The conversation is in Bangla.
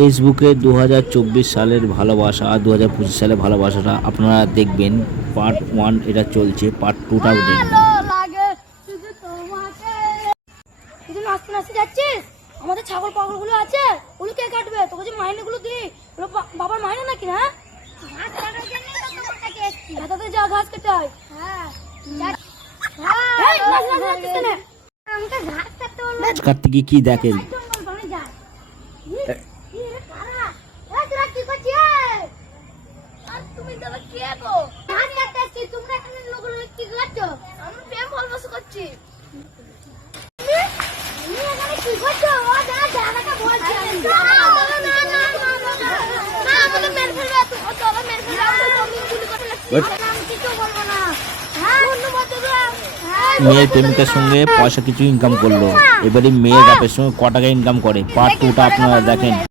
ফেসবুকে 2024 সালের ভালোবাসা আর 2025 সালের ভালোবাসাটা আপনারা দেখবেন। পার্ট 1 এটা চলছে, পার্ট 2টাও দেখবেন। নাচতে নাচতে যাচ্ছিস, আমাদের ছাগল পাগলগুলো আছে, ওগুলো কে কাটবে? তোকে যে মাইনেগুলো দিই, ওগুলো বাবার মাইনে নাকি না? ভেতাতে যা ঘাস কেটে হয়। কার্তিকে কি দেখেন? তুমি দাদা কে গো? তোমরা এখানে লোকগুলো কি করছো? আমরা প্রেম ভালোবাসা করছি। মেয়ের প্রেমিকার সঙ্গে পয়সা কিছু ইনকাম করলো, এবারে মেয়ের বাপের সঙ্গে ক টাকা ইনকাম করে, পার্ট 2টা আপনারা দেখেন।